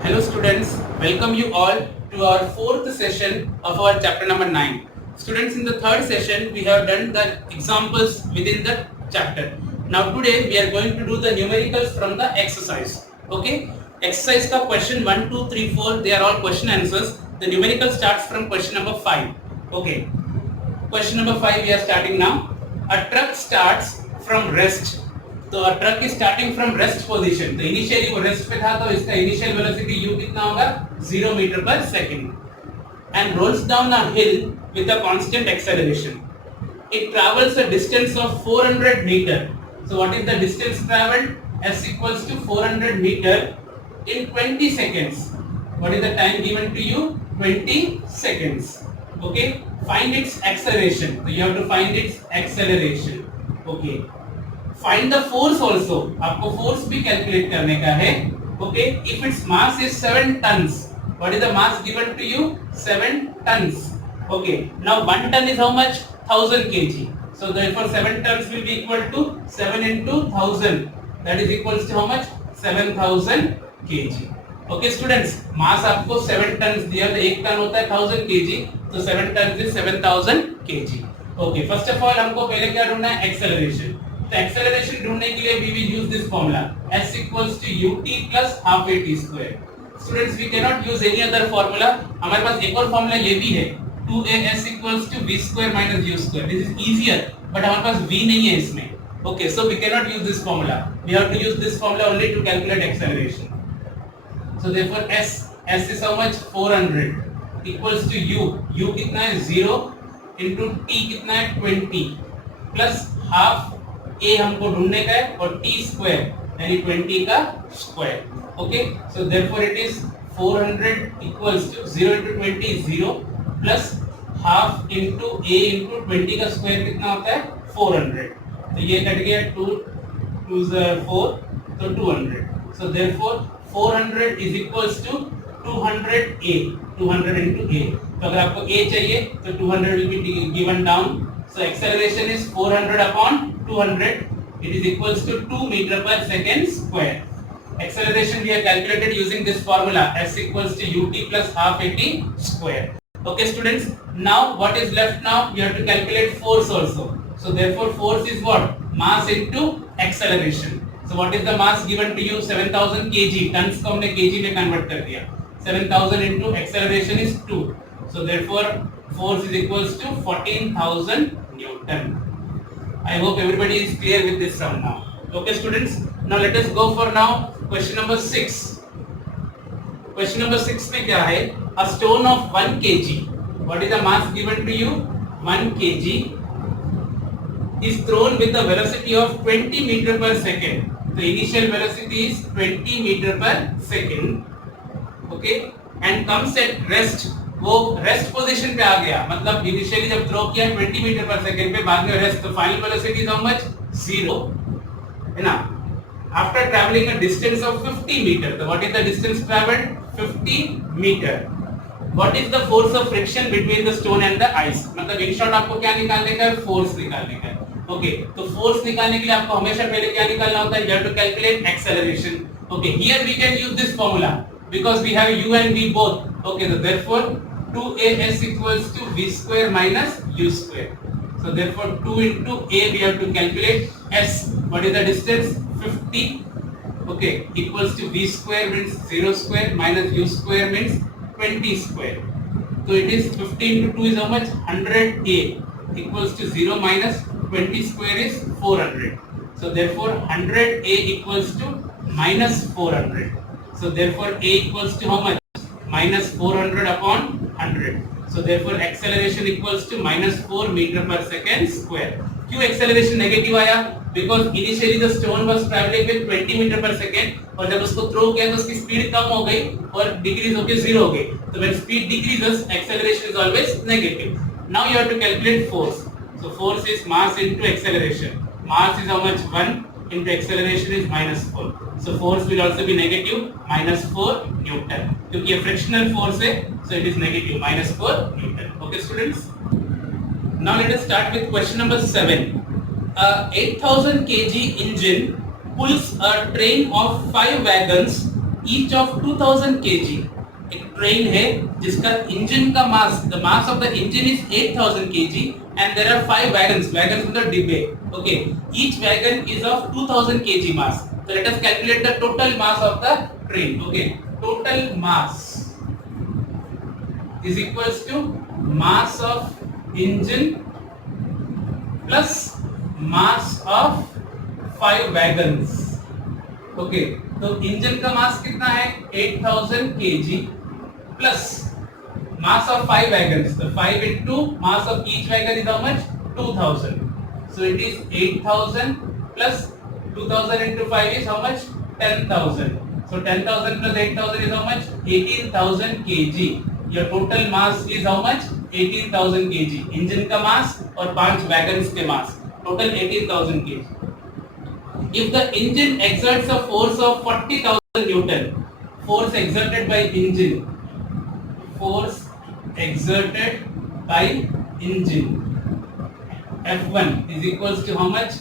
Hello students, welcome you all to our fourth session of our chapter number 9. Students, in the third session we have done the examples within the chapter. Now today we are going to do the numericals from the exercise. Okay, exercise ka question 1, 2, 3, 4, they are all question answers. The numerical starts from question number 5. Okay, question number 5 we are starting now. A truck starts from rest. तो a truck is starting from rest position, तो initially वो rest पे था, तो इसका initial velocity u कितना होगा 0 metre per second and rolls down a hill with a constant acceleration. It travels a distance of 400 meter. So what is the distance traveled? S equals to 400 meter in 20 seconds. What is the time given to you? 20 seconds. Okay. Find its acceleration. So you have to find its acceleration. Okay. Find the force also. आपको force भी calculate करने का है. Okay. If its mass is 7 tons, what is the mass given to you? 7 tons. Okay. Now 1 ton is how much? 1000 kg. So therefore 7 tons will be equal to 7 into 1000. That is equals to how much? 7000 kg. Okay students. Mass आपको 7 tons दिया, तो 1 ton होता है 1000 kg. तो 7 tons is 7000 kg. Okay. First of all हमको पहले क्या ढूंढना है? Acceleration. तो एक्सेलरेशन ढूंढने के लिए we will use this formula s equals to ut plus half at square. Students, we cannot use any other formula. हमारे पास एक और फॉर्मूला ये भी है 2as equals to v square minus u square. This is easier, but हमारे पास v नहीं है इसमें. Okay, so we cannot use this formula. We have to use this formula only to calculate acceleration. So therefore s is how much? 400 equals to u कितना है 0 into t कितना है 20 plus half a हमको ढूंढने का है और t square यानी 20 का square. Okay, so therefore it is 400 equals to 0 into 20 is 0 plus half into a into 20 का स्क्वायर कितना होता है 400. तो ये कट गया 2 2 4 तो 200. So therefore 400 is equals to 200a 200 into a. तो अगर आपको a चाहिए तो 200 will be given down. So acceleration is 400 upon 200. It is equals to 2 meter per second square. Acceleration we have calculated using this formula s equals to ut plus half at square. Okay students, now what is left now? We have to calculate force also. So therefore force is what? Mass into acceleration. So what is the mass given to you? 7000 kg. Tons को हमने kg में convert कर दिया. 7000 into acceleration is 2. So therefore force is equals to 14,000 Newton. I hope everybody is clear with this sum now. Okay students, now let us go for now question number 6. Question number 6 में क्या है? A stone of 1 kg. What is the mass given to you? 1 kg is thrown with a velocity of 20 meter per second. The initial velocity is 20 meter per second. Okay, and comes at rest. वो rest position पे आ गया, मतलब initially जब throw किया 20 metre per second पे, बाद में rest, तो final velocity is how much 0 है ना. After travelling a distance of 50 metre, तो what is the distance travelled 50 metre. What is the force of friction between the stone and the ice. मतलब in short आपको क्या निकालने का है? Force निकालने का है. ओके, तो फोर्स निकालने के लिए आपको हमेशा पहले क्या निकालना होता है? You have to calculate acceleration. Okay, here we can use this formula because we have u and v both. Okay, so therefore 2as equals to v square minus u square. So therefore 2 into a we have to calculate s. What is the distance? 50. Okay, equals to v square means 0 square minus u square means 20 square. So it is 50 into 2 is how much? 100a equals to 0 minus 20 square is 400. So therefore 100a equals to minus 400. So therefore a equals to how much? Minus 400 upon 100. So therefore acceleration equals to minus 4 meter per second square. क्यों acceleration negative आया? Because initially the stone was traveling with 20 meter per second, और जब उसको throw किया तो उसकी speed कम हो गई और decrease होके 0 हो गई. So when speed decreases, acceleration is always negative. Now you have to calculate force. So force is mass into acceleration. Mass is how much? 1 into acceleration is minus 4. So force will also be negative, minus 4 Newton. क्योंकि ये frictional force है, so it is negative, minus 4 Newton. Okay students? Now let us start with question number 7. A 8,000 kg engine pulls a train of 5 wagons each of 2000 kg. एक train है जिसका engine का मास, the mass of the engine is 8000 kg and there are 5 wagons. Wagons मतलब डिब्बे. Okay, each wagon is of 2000 kg mass. So let us calculate the total mass of the train. Okay, total mass is equals to mass of engine plus mass of 5 wagons. Okay, तो engine का मास कितना है 8000 kg plus mass of 5 wagons, तो 5 into mass of each wagon is how much 2000, so it is 8000 plus 2000 into 5 is how much 10000, so 10000 plus 8000 is how much 18000 kg. your total mass is how much 18000 kg. Engine का मास और 5 wagons के मास, total 18000 kg. If the engine exerts a force of 40,000 Newton, force exerted by engine, force exerted by engine, F1 is equals to how much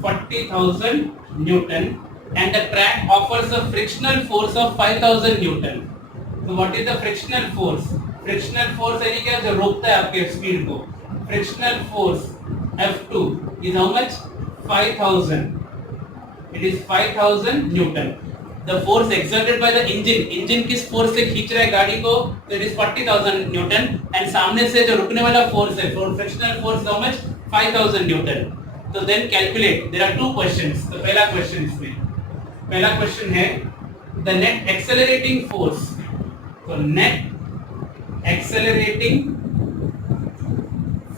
40,000 Newton, and the track offers a frictional force of 5,000 Newton. So what is the frictional force? Frictional force यानी क्या, जो रोकता है आपके speed को. Frictional force F2 is how much 5,000. It is 5000 Newton. The force exerted by the engine, engine किस force से खींच रहा है गाड़ी को, तो it is 40,000 Newton, and सामने से जो रुकने वाला force है, frictional force how much 5000 Newton. तो then calculate. There are two questions. तो पहला question इसमें, पहला question है the net accelerating force. तो net accelerating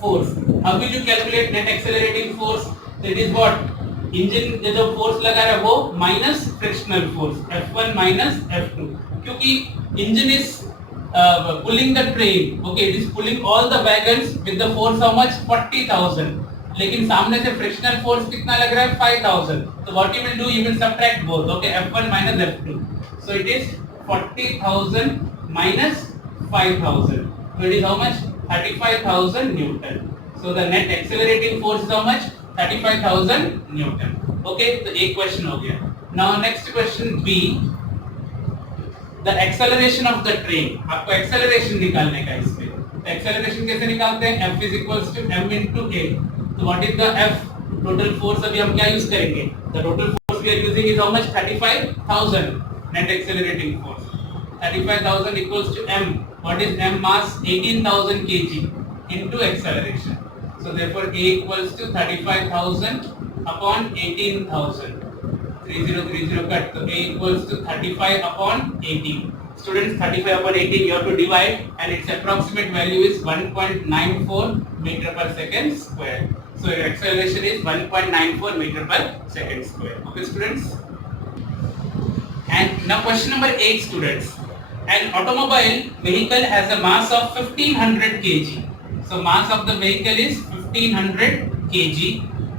force. How will you calculate net accelerating force? So it is what? Engine जो force लगा रहा है वो minus frictional force F1 minus F2, क्योंकि engine is pulling the train. Okay, it is pulling all the wagons with the force how much 40000, लेकिन सामने से frictional force कितना लग रहा है 5000. तो what you will do, you will subtract both. Okay, F1 minus F2, so it is 40000 minus 5000, so it is how much 35000 Newton. So the net accelerating force is how much 35000 Newton. Okay, तो एक question हो गया. Now next question B, the acceleration of the train. आपको acceleration निकालने का इसमें. Acceleration कैसे निकालते हैं? F is equals to m into a. So what is the F? Total force अभी हम क्या यूज करेंगे? The total force we are using is how much 35000 net accelerating force. 35000 equals to m. What is m mass? 18000 kg into acceleration. So therefore A equals to 35000 upon 18000. 3030 cut. So A equals to 35 upon 18. Students, 35 upon 18 you have to divide, and its approximate value is 1.94 meter per second square. So your acceleration is 1.94 meter per second square. Okay, students. And now question number 8, students. An automobile vehicle has a mass of 1500 kg. So mass of the vehicle is 1500 kg.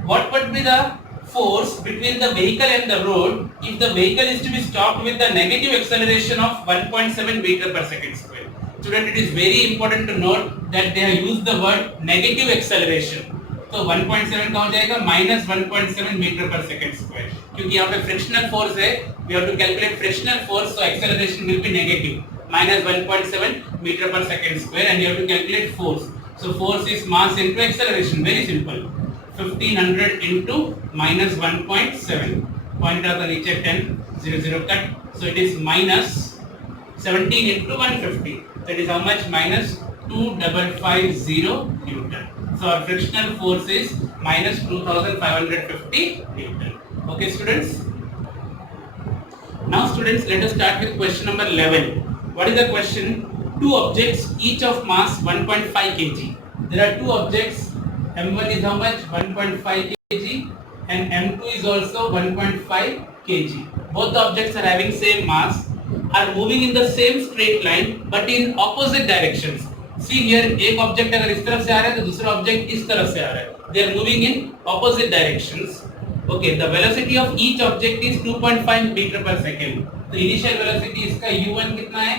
What would be the force between the vehicle and the road if the vehicle is to be stopped with the negative acceleration of 1.7 meter per second square? Student, it is very important to note that they have used the word negative acceleration. तो 1.7 का हो जाएगा minus 1.7 meter per second square, क्योंकि यहाँ पे frictional force है. We have to calculate frictional force, so acceleration will be negative, minus 1.7 meter per second square, and you have to calculate force. So force is mass into acceleration. Very simple. 1500 into minus 1.7. Pointer the नीचे 10 0 cut. So it is minus 17 into 150. That is how much? Minus 2550 Newton. So our frictional force is minus 2550 Newton. Okay, students. Now, students, let us start with question number 11. What is the question? Two objects, each of mass 1.5 kg. There are two objects. M1 is how much? 1.5 kg, and M2 is also 1.5 kg. Both the objects are having same mass, are moving in the same straight line, but in opposite directions. See here, एक object अगर इस तरफ से आ रहा है तो दूसरा object इस तरफ से आ रहा है. They are moving in opposite directions. Okay, the velocity of each object is 2.5 meter per second. तो initial velocity इसका u1 कितना है?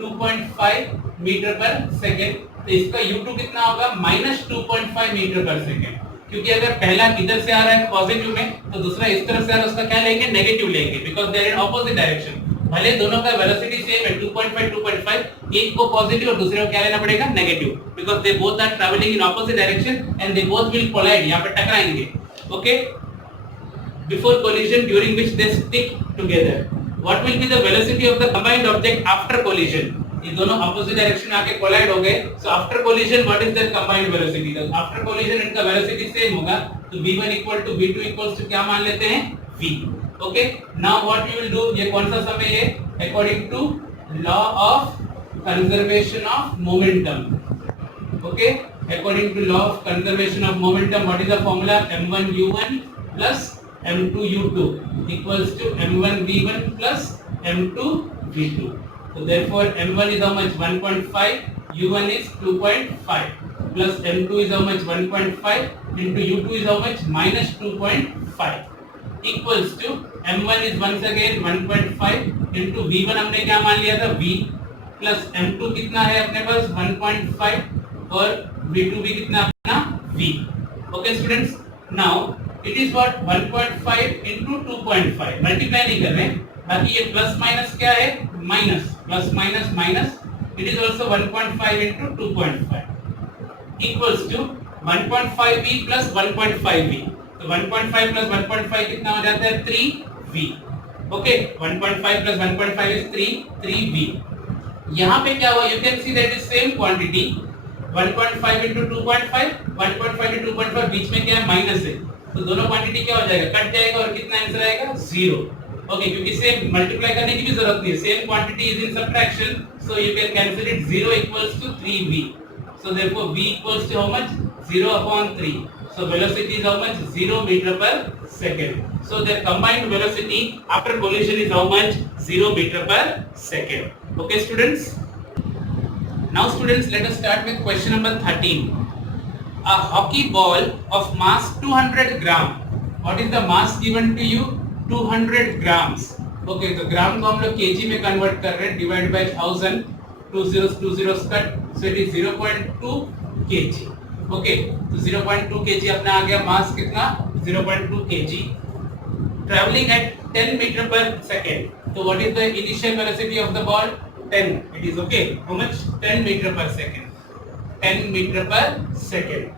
2.5 मीटर पर सेकेंड. तो इसका u2 कितना होगा? माइनस 2.5 मीटर पर सेकेंड, क्योंकि अगर पहला इधर से आ रहा है पॉजिटिव में तो दूसरा इस तरफ से आ रहा है उसका क्या लेंगे? नेगेटिव लेंगे, because they are in opposite direction. भले दोनों का वेलोसिटी सेम है 2.5 2.5, एक को पॉजिटिव और दूसरे को क्या लेना पड़ेगा negative, because they both are travelling in opposite direction and they both will collide, यहां पे टकराएंगे. Okay, before collision during which they stick together. What will be the velocity of the combined object after collision? ये दोनों opposite direction में आके collide हो गए, so after collision what is their combined velocity? After collision इनका velocity same होगा, तो v1 = v2 = क्या मान लेते हैं v. Okay, now what we will do, ये कौन सा समय है? According to law of conservation of momentum. Okay, according to law of conservation of momentum, what is the formula? m1u1 plus m2u2 equals to m1v1 plus m2v2. So therefore m1 is how much? 1.5, u1 is 2.5 plus m2 is how much? 1.5 into u2 is how much? minus 2.5 equals to m1 is once again 1.5 into v1 हमने क्या मान लिया था? v plus m2 कितना है अपने पास? 1.5 और v2 भी कितना अपना? v. Okay students, now it is what? 1.5 into 2.5, multiply नहीं कर रहे, बाकी ये प्लस माइनस क्या है? Minus, plus minus minus, it is also 1.5 into 2.5 equals to 1.5v plus 1.5v. तो 1.5 plus 1.5 कितना हो जाता है? 3v. Okay, 1.5 plus 1.5 is 3v. यहाँ पे क्या हुआ? You can see that is same quantity, 1.5 into 2.5, 1.5 into 2.5 बीच में क्या है? माइनस है, तो दोनों क्वांटिटी क्या हो जाएगा? कट जाएगा और कितना आंसर आएगा? 0. ओके, क्योंकि सेम मल्टीप्लाई करने की भी जरूरत नहीं है, same quantity is in subtraction, so you can cancel it. 0 equals to 3v. So therefore v equals to how much? 0/3. So velocity is how much? 0 meter per second. So their combined velocity after collision is how much? 0 meter per second. Okay students? Now students, let us start with question number 13. A hockey ball of mass 200 gram. What is the mass given to you? 200 grams. Okay, तो ग्राम को हम लोग kg में convert कर रहे हैं, divide by 1000, 2 zeros cut, so it is 0.2 kg. Okay, तो 0.2 kg अपना आ गया. मास कितना? 0.2 kg. Traveling at 10 meter per second. So what is the initial velocity of the ball? 10. It is okay. How much? 10 meter per second. 10 meter per second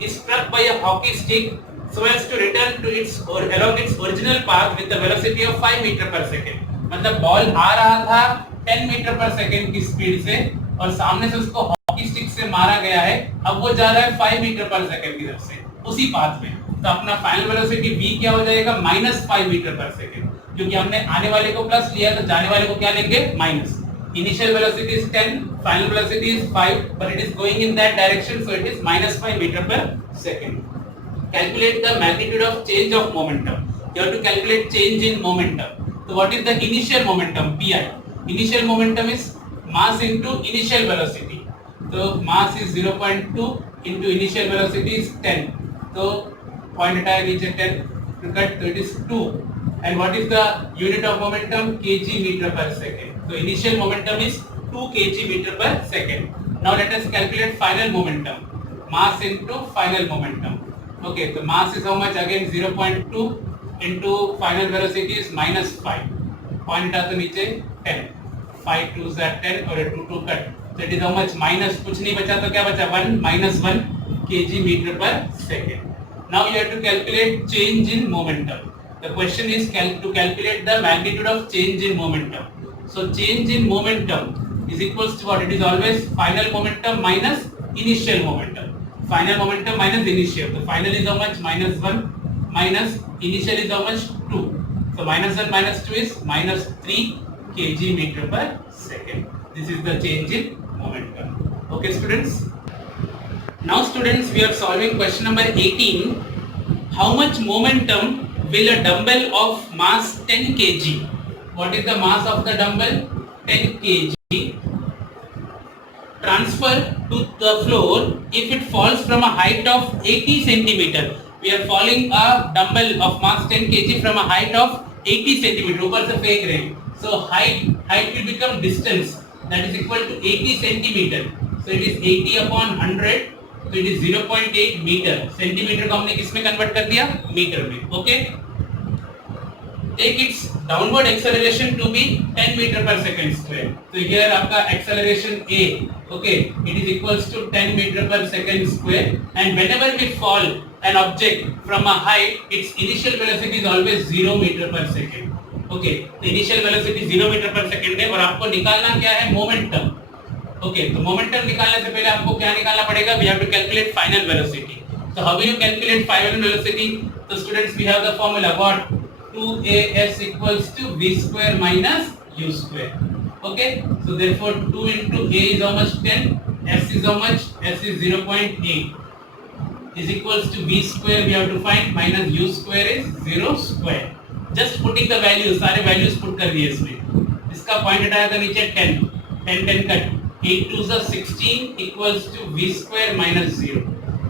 is struck by a hockey stick so as to return to its or along its original path with the velocity of 5 meter per second. मतलब ball आ रहा था 10 metre per second की speed से और सामने से उसको hockey stick से मारा गया है, अब वो जा रहा है 5 मीटर पर सेकंड की तरफ से उसी पाथ में, तो अपना फाइनल वेलोसिटी v क्या हो जाएगा? -5 मीटर पर सेकंड, क्योंकि हमने आने वाले को प्लस लिया तो जाने वाले को क्या लेंगे? Minus. Initial velocity is 10, final velocity is 5, but it is going in that direction, so it is -5 meter per second. Calculate the magnitude of change of momentum. You have to calculate change in momentum. So what is the initial momentum? Pi. Initial momentum is mass into initial velocity. So mass is 0.2 into initial velocity is 10. So point हटाया नीचे 10 to cut, so it is 2. And what is the unit of momentum? Kg meter per second. So initial momentum is 2 kg meter per second. Now let us calculate final momentum. Mass into final momentum. Okay, so mass is how much? Again 0.2 into final velocity is -5. Point आता नीचे 10. 5 2s are 10 और 2 cut. So it is how much? Minus कुछ नहीं बचा तो क्या बचा? 1 -1 kg meter per second. Now you have to calculate change in momentum. The question is to calculate the magnitude of change in momentum. So change in momentum is equals to what? It is always final momentum minus initial momentum. Final momentum minus initial. So final is how much? -1 minus initial is how much? 2. So -1 minus 2 is -3 kg meter per second. This is the change in momentum. Okay students? Now students, we are solving question number 18. How much momentum will a dumbbell of mass 10 kg? What is the mass of the dumbbell? 10 kg. Transfer to the floor if it falls from a height of 80 centimeter. We are falling a dumbbell of mass 10 kg from a height of 80 centimeter. ऊपर से फेंक रहे हैं. So height will become distance. That is equal to 80 centimeter. So it is 80/100. So it is 0.8 meter. Centimetre को हमने किस में convert कर दिया? मीटर में. Okay. take its downward acceleration to be 10 meter per second square. So here आपका acceleration A, okay, it is equals to 10 meter per second square, and whenever we fall an object from a height, its initial velocity is always 0 meter per second. Okay, the initial velocity 0 meter per second है, और आपको निकालना क्या है? Momentum. Okay, तो momentum निकालने से पहले आपको क्या निकालना पड़ेगा? We have to calculate final velocity. So how will you calculate final velocity? So students, we have the formula what? 2as equals to v square minus u square. Okay, so therefore 2 into a is how much? 10. S is how much? S is 0.8 is equals to v square we have to find minus u square is 0 square. Just putting the values, सारे values put कर दिए इसमें. इसका point हटाया था नीचे 10 10 cut. 8 to the 16 equals to v square minus 0.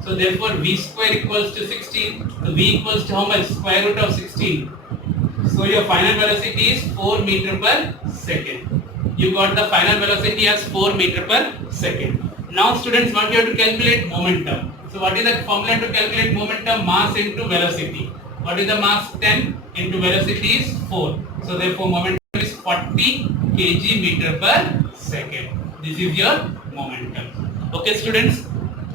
So therefore v square equals to 16. So v equals to how much? Square root of 16. So your final velocity is 4 meter per second. You got the final velocity as 4 meter per second. Now students, what you have to calculate? Momentum. So what is the formula to calculate momentum? Mass into velocity. What is the mass? 10 into velocity is 4. So therefore momentum is 40 kg meter per second. This is your momentum. Okay students.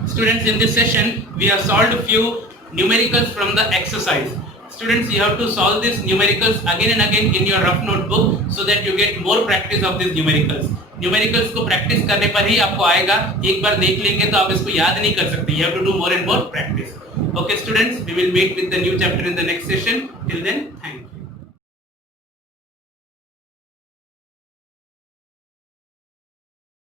Students, in this session we have solved a few numericals from the exercise. Students, you have to solve these numericals again and again in your rough notebook so that you get more practice of these numericals. Numericals को practice करने पर ही आपको आएगा. एक बार देख लेंगे तो आप इसको याद नहीं कर सकते. You have to do more and more practice. Okay students, we will meet with the new chapter in the next session. Till then, thank you.